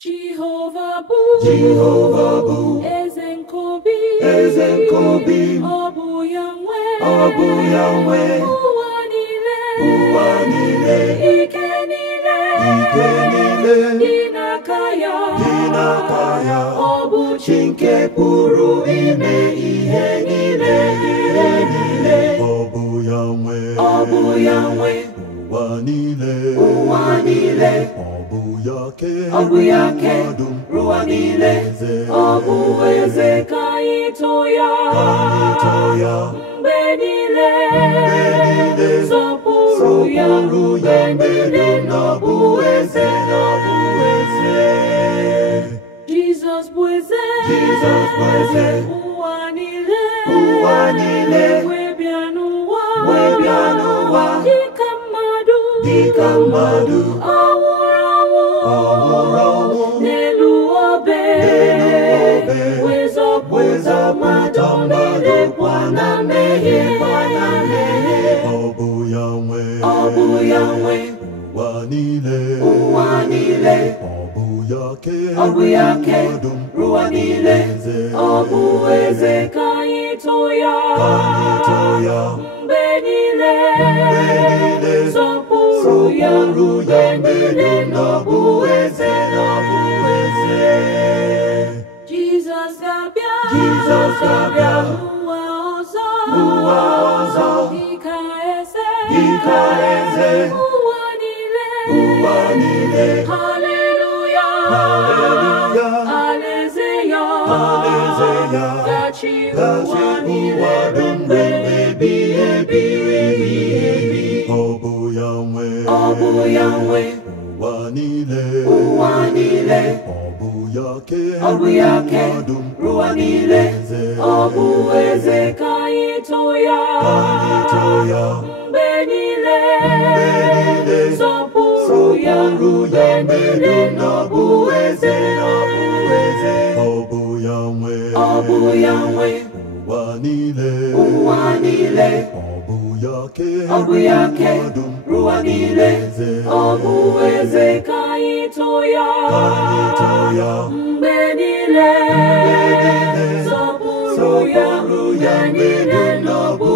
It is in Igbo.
Jehovah Boo, Ezenkobi, Obu Yahweh, Uwanile, Ikenile, Dinakaya, Obu Chinke puru ime ihe niile, Obu Yahweh, Uwanile, Obu yake, Ruwa niile, Obu eze ka ito ya, mgbe niile, sọpụrụ ya mgbe niile, n'ọbụ eze. Jizọs bụ eze, ụwa niile, wee bịa n'ụwa, dịka mmadụ, ọ nwụrụ ọnwụ n'elu obe, wezọpụta mmadụ niile kwa na mmehie. Ọ bụ Yahweh, ụwa niile, ọ bụ ya ke ruo niile, ọ bụ eze ka anyị too ya, mgbe niile, sọpụrụ ya mgbe niile, n'ọbụ eze. Jizọs ga-abịa n'ụwa ọzọ, dịka eze, ụwa niile, Hallelujah, alaeze ya, gachi ụwa niile mgbe ebighị ebi. Ọ bụ Yahweh, ụwa niile, ọ bụ ya ke ruo niile, ọ bụ eze ka anyị too ya, mgbe niile, sọpụrụ ya mgbe niile, n'ọbụ eze. Ọ bụ Yahweh, ụwa niile, ọ bụ ya ke ruo niile, ọ bụ eze ka anyị too ya, mgbe niile, sọpụrụ ya mgbe niile, n'ọbụ